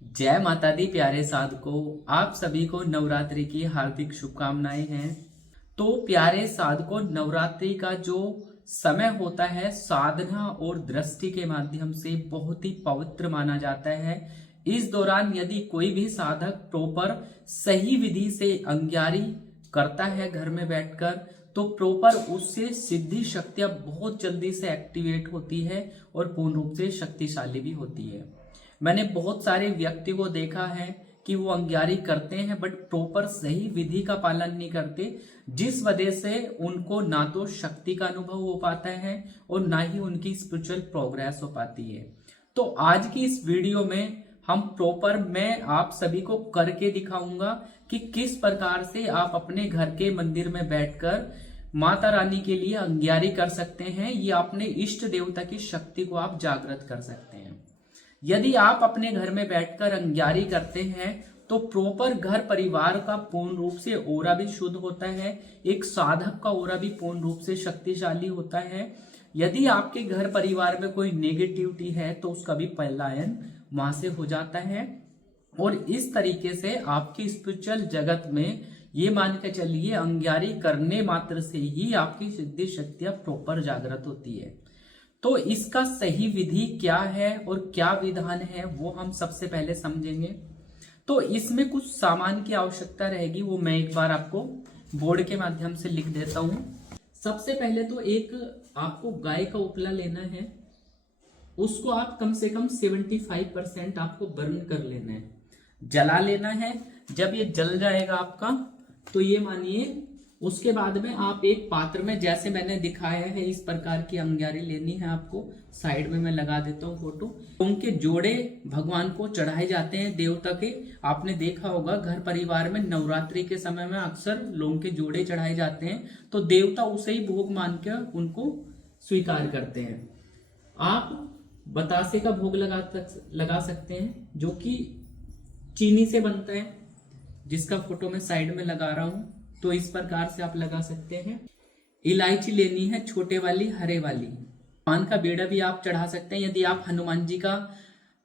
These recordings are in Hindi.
जय माता दी प्यारे साधकों, आप सभी को नवरात्रि की हार्दिक शुभकामनाएं हैं। तो प्यारे साधकों, नवरात्रि का जो समय होता है साधना और दृष्टि के माध्यम से बहुत ही पवित्र माना जाता है। इस दौरान यदि कोई भी साधक प्रॉपर सही विधि से अंग्यारी करता है घर में बैठकर, तो प्रॉपर उससे सिद्धि शक्तियां बहुत जल्दी से एक्टिवेट होती है और पूर्ण रूप से शक्तिशाली भी होती है। मैंने बहुत सारे व्यक्ति को देखा है कि वो अंग्यारी करते हैं बट प्रॉपर सही विधि का पालन नहीं करते, जिस वजह से उनको ना तो शक्ति का अनुभव हो पाता है और ना ही उनकी स्पिरिचुअल प्रोग्रेस हो पाती है। तो आज की इस वीडियो में हम प्रॉपर मैं आप सभी को करके दिखाऊंगा कि किस प्रकार से आप अपने घर के मंदिर में बैठकर माता रानी के लिए अंग्यारी कर सकते हैं या अपने इष्ट देवता की शक्ति को आप जागृत कर सकते हैं। यदि आप अपने घर में बैठकर अंग्यारी करते हैं तो प्रॉपर घर परिवार का पूर्ण रूप से ओरा भी शुद्ध होता है, एक साधक का ओरा भी पूर्ण रूप से शक्तिशाली होता है। यदि आपके घर परिवार में कोई नेगेटिविटी है तो उसका भी पलायन वहां से हो जाता है और इस तरीके से आपकी स्पिरिचुअल जगत में ये मान के चलिए अंग्यारी करने मात्र से ही आपकी सिद्धि शक्तियां प्रॉपर जागृत होती है। तो इसका सही विधि क्या है और क्या विधान है वो हम सबसे पहले समझेंगे। तो इसमें कुछ सामान की आवश्यकता रहेगी, वो मैं एक बार आपको बोर्ड के माध्यम से लिख देता हूं। सबसे पहले तो एक आपको गाय का उपला लेना है, उसको आप कम से कम 75% आपको बर्न कर लेना है, जला लेना है। जब ये जल जाएगा आपका तो ये मानिए उसके बाद में आप एक पात्र में, जैसे मैंने दिखाया है इस प्रकार की अंग्यारी लेनी है आपको। साइड में मैं लगा देता हूँ फोटो। उनके जोड़े भगवान को चढ़ाए जाते हैं देवता के। आपने देखा होगा घर परिवार में नवरात्रि के समय में अक्सर लोगों के जोड़े चढ़ाए जाते हैं, तो देवता उसे ही भोग मान कर उनको स्वीकार करते हैं। आप बतासे का भोग लगा सकते हैं जो कि चीनी से बनता है, जिसका फोटो मैं साइड में लगा रहा हूं। तो इस प्रकार से आप लगा सकते हैं। इलायची लेनी है, छोटे वाली हरे वाली। पान का बीड़ा भी आप चढ़ा सकते हैं। यदि आप हनुमान जी का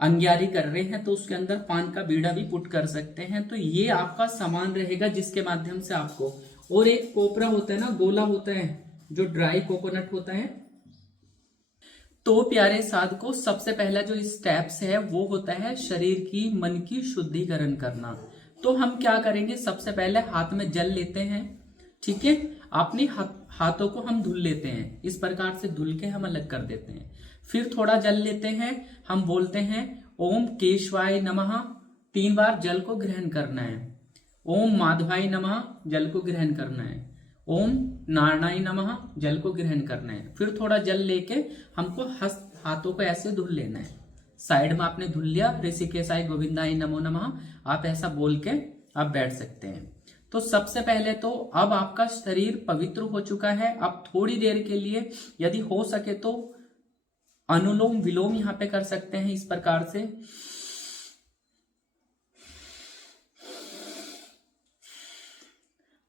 अंग्यारी कर रहे हैं तो उसके अंदर पान का बीड़ा भी पुट कर सकते हैं। तो ये आपका सामान रहेगा जिसके माध्यम से आपको, और एक कोपरा होता है ना, गोला होता है जो ड्राई कोकोनट होता है। तो प्यारे साधकों, सबसे पहला जो स्टेप्स है वो होता है शरीर की मन की शुद्धिकरण करना। तो हम क्या करेंगे, सबसे पहले हाथ में जल लेते हैं, ठीक है। अपने हाथों को हम धुल लेते हैं, इस प्रकार से धुल के हम अलग कर देते हैं। फिर थोड़ा जल लेते हैं, हम बोलते हैं ओम केशवाय नमः। 3 बार जल को ग्रहण करना है। ओम माधवाय नमः, जल को ग्रहण करना है। ओम नारायणाय नमः, जल को ग्रहण करना है। फिर थोड़ा जल लेके हमको हाथों को ऐसे धुल लेना है। साइड में आपने धुल लिया, ऋषिकेशाय गोविंदाय नमो नमः, आप ऐसा बोल के आप बैठ सकते हैं। तो सबसे पहले तो अब आपका शरीर पवित्र हो चुका है। अब थोड़ी देर के लिए यदि हो सके तो अनुलोम विलोम यहाँ पे कर सकते हैं इस प्रकार से।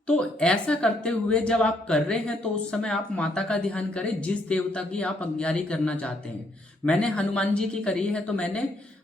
तो ऐसा करते हुए जब आप कर रहे हैं तो उस समय आप माता का ध्यान करें, जिस देवता की आप अंग्यारी करना चाहते हैं। मैंने हनुमान जी की करी है तो मैंने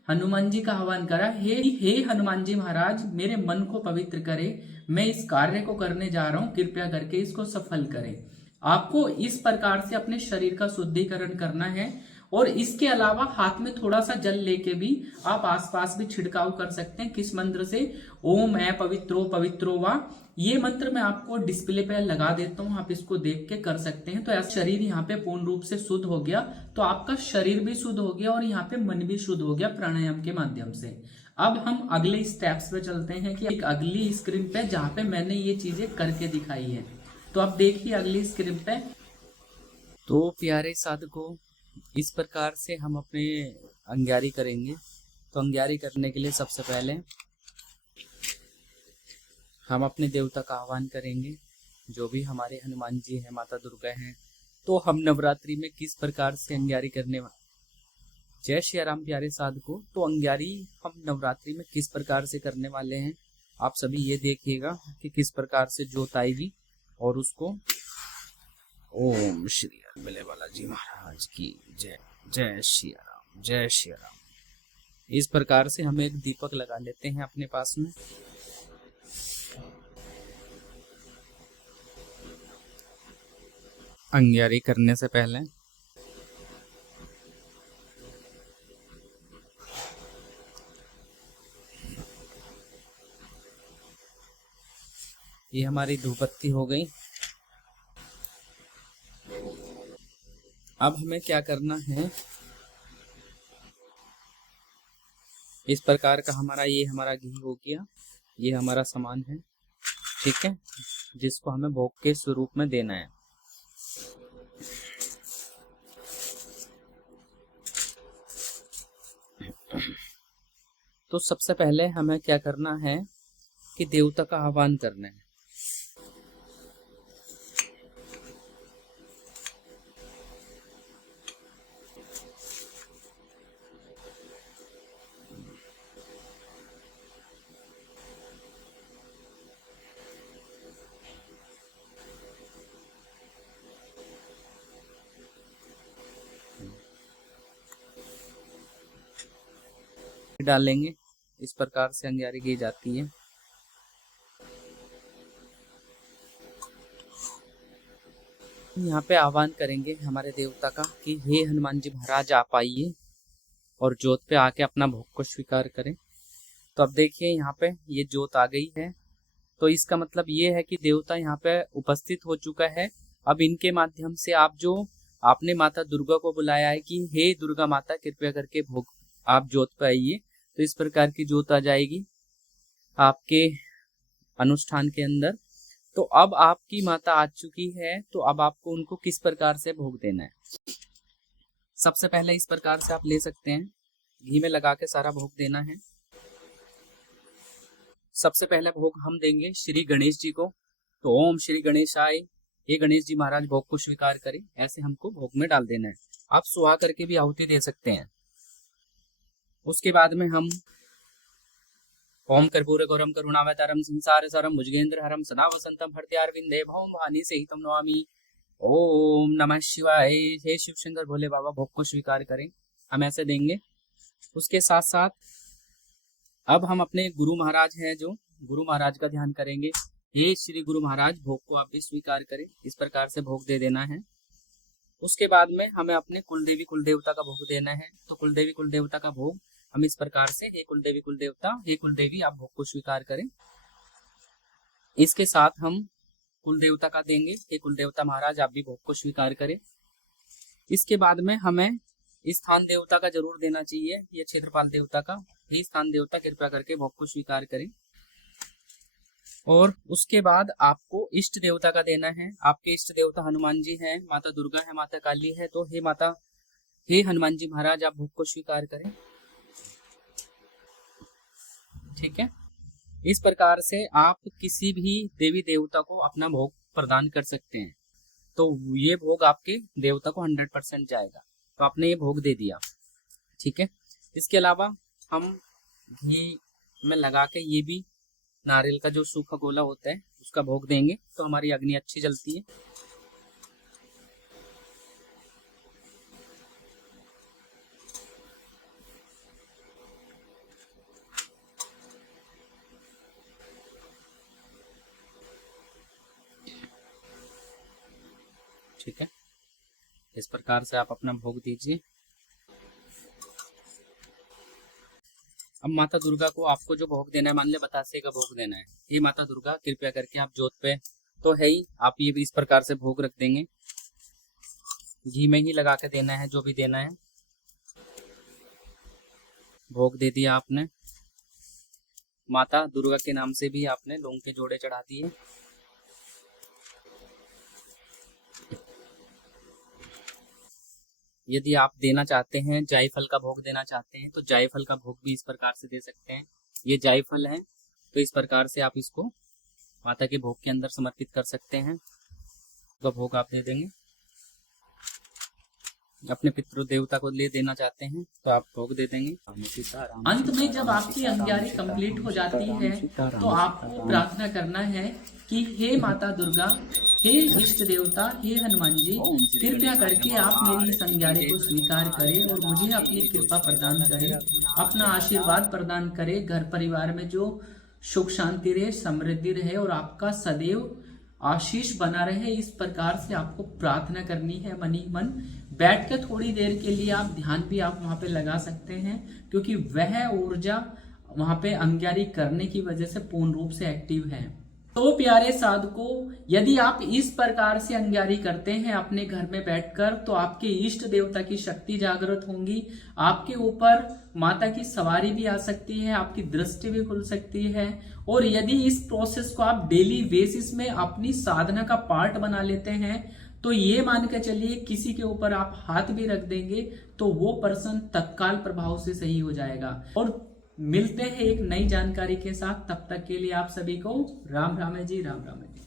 हनुमान जी का आह्वान करा, हे हनुमान जी महाराज, मेरे मन को पवित्र करें, मैं इस कार्य को करने जा रहा हूं, कृपया करके इसको सफल करें। आपको इस प्रकार से अपने शरीर का शुद्धिकरण करना है। और इसके अलावा हाथ में थोड़ा सा जल लेके भी आप आसपास भी छिड़काव कर सकते हैं। किस मंत्र से, ओम ऐ पवित्रो पवित्रो वा। ये मंत्र मैं आपको डिस्प्ले पे लगा देता हूं, आप इसको देख के कर सकते हैं। तो ऐसा शरीर यहाँ पे पूर्ण रूप से शुद्ध हो गया, तो आपका शरीर भी शुद्ध हो गया और यहाँ पे मन भी शुद्ध हो गया प्राणायाम के माध्यम से। अब हम अगले स्टेप्स पे चलते हैं कि एक अगली स्क्रीन पे जहाँ पे मैंने ये चीजें करके दिखाई है। तो आप देखिए अगली स्क्रीन पे। तो प्यारे साधकों, इस प्रकार से हम अपने अंग्यारी करेंगे। तो अंग्यारी करने के लिए सबसे पहले हम अपने देवता का आह्वान करेंगे, जो भी हमारे हनुमान जी हैं, माता दुर्गा हैं। तो हम नवरात्रि में किस प्रकार से अंग्यारी करने वाले, जय श्री राम प्यारे साधकों। तो अंग्यारी हम नवरात्रि में किस प्रकार से करने वाले हैं, आप सभी ये देखिएगा कि किस प्रकार से जोताई भी, और उसको ओम श्री मिले बालाजी महाराज की जय। जय श्री राम, जय श्री राम। इस प्रकार से हम एक दीपक लगा लेते हैं अपने पास में। अंग्यारी करने से पहले ये हमारी धूपबत्ती हो गई। अब हमें क्या करना है, इस प्रकार का ये हमारा घी हो गया, ये हमारा सामान है, ठीक है, जिसको हमें भोग के स्वरूप में देना है। तो सबसे पहले हमें क्या करना है कि देवता का आह्वान करना है। डालेंगे, इस प्रकार से अंग्यारी की जाती है। यहाँ पे आह्वान करेंगे हमारे देवता का कि हे हनुमान जी महाराज आप आइए और जोत पे आके अपना भोग को स्वीकार करें। तो अब देखिए यहाँ पे ये जोत आ गई है, तो इसका मतलब ये है कि देवता यहाँ पे उपस्थित हो चुका है। अब इनके माध्यम से आप जो आपने माता दुर्गा को बुलाया है कि हे दुर्गा माता कृपया करके भोग आप जोत पे आइए, तो इस प्रकार की जोत आ जाएगी आपके अनुष्ठान के अंदर। तो अब आपकी माता आ चुकी है, तो अब आपको उनको किस प्रकार से भोग देना है। सबसे पहले इस प्रकार से आप ले सकते हैं, घी में लगा के सारा भोग देना है। सबसे पहले भोग हम देंगे श्री गणेश जी को, तो ओम श्री गणेशाय, ये गणेश जी महाराज भोग को स्वीकार करें, ऐसे हमको भोग में डाल देना है। आप सुहा करके भी आहुति दे सकते हैं। उसके बाद में हम ओम कर्पूर गौरम करुणावतारम संसार सारम भुजगेंद्र हरम सदा वसंतम हृदयारविंदे भौम भानी सहितम नमामि। ओम नमः शिवाय। हे शिव शंकर भोले बाबा भोग को स्वीकार करें, हम ऐसे देंगे। उसके साथ साथ अब हम अपने गुरु महाराज हैं, जो गुरु महाराज का ध्यान करेंगे। हे श्री गुरु महाराज भोग को आप भी स्वीकार करें, इस प्रकार से भोग दे देना है। उसके बाद में हमें अपने कुलदेवी कुलदेवता का भोग देना है। तो कुलदेवी कुलदेवता का भोग हम इस प्रकार से, हे कुलदेवी कुलदेवता, हे कुलदेवी आप भोग को स्वीकार करें। इसके साथ हम कुलदेवता का देंगे, हे कुलदेवता महाराज आप भी भोग को स्वीकार करें। इसके बाद में हमें स्थान देवता का जरूर देना चाहिए, ये क्षेत्रपाल देवता का, हे स्थान देवता कृपया करके भोग को स्वीकार करें। और उसके बाद आपको इष्ट देवता का देना है। आपके इष्ट देवता हनुमान जी हैं, माता दुर्गा है, माता काली है, तो हे माता, हे हनुमान जी महाराज आप भोग को स्वीकार करें, ठीक है। इस प्रकार से आप किसी भी देवी देवता को अपना भोग प्रदान कर सकते हैं, तो ये भोग आपके देवता को 100% जाएगा। तो आपने ये भोग दे दिया, ठीक है। इसके अलावा हम घी में लगा के ये भी नारियल का जो सूखा गोला होता है उसका भोग देंगे, तो हमारी अग्नि अच्छी जलती है। ठीक है, इस प्रकार से आप अपना भोग दीजिए। अब माता दुर्गा को आपको जो भोग देना है, मान ले बतासे का भोग देना है, ये माता दुर्गा कृपया करके आप जोत पे तो है ही, आप ये भी इस प्रकार से भोग रख देंगे। घी में ही लगा के देना है, जो भी देना है। भोग दे दिया आपने, माता दुर्गा के नाम से भी आपने लौंग के जोड़े चढ़ा दिए। यदि आप देना चाहते हैं, जायफल का भोग देना चाहते हैं, तो जायफल का भोग भी इस प्रकार से दे सकते हैं। ये जायफल है, तो इस प्रकार से आप इसको माता के भोग के अंदर समर्पित कर सकते हैं, तो भोग आप दे देंगे। अपने पितृ देवता को ले देना चाहते हैं तो आप भोग दे देंगे। अंत में जब आपकी अंग्यारी कंप्लीट हो जाती है, तो आपको प्रार्थना करना है कि हे माता दुर्गा, हे इष्ट देवता, हे हनुमान जी, कृपया करके आप मेरी इस अंगारे को स्वीकार करें और मुझे अपनी कृपा प्रदान करें, अपना आशीर्वाद प्रदान करें। घर परिवार में जो सुख शांति रहे, समृद्धि रहे और आपका सदैव आशीष बना रहे, इस प्रकार से आपको प्रार्थना करनी है मन ही मन। बैठ के थोड़ी देर के लिए आप ध्यान भी आप वहां पे लगा सकते हैं, क्योंकि वह ऊर्जा वहां पे अंगारी करने की वजह से पूर्ण रूप से एक्टिव है। तो प्यारे साधकों, यदि आप इस प्रकार से अंगारी करते हैं अपने घर में बैठकर, तो आपके इष्ट देवता की शक्ति जागृत होंगी, आपके ऊपर माता की सवारी भी आ सकती है, आपकी दृष्टि भी खुल सकती है। और यदि इस प्रोसेस को आप डेली बेसिस में अपनी साधना का पार्ट बना लेते हैं, तो ये मान के चलिए किसी के ऊपर आप हाथ भी रख देंगे तो वो पर्सन तत्काल प्रभाव से सही हो जाएगा। और मिलते हैं एक नई जानकारी के साथ, तब तक के लिए आप सभी को राम राम है जी, राम राम है जी।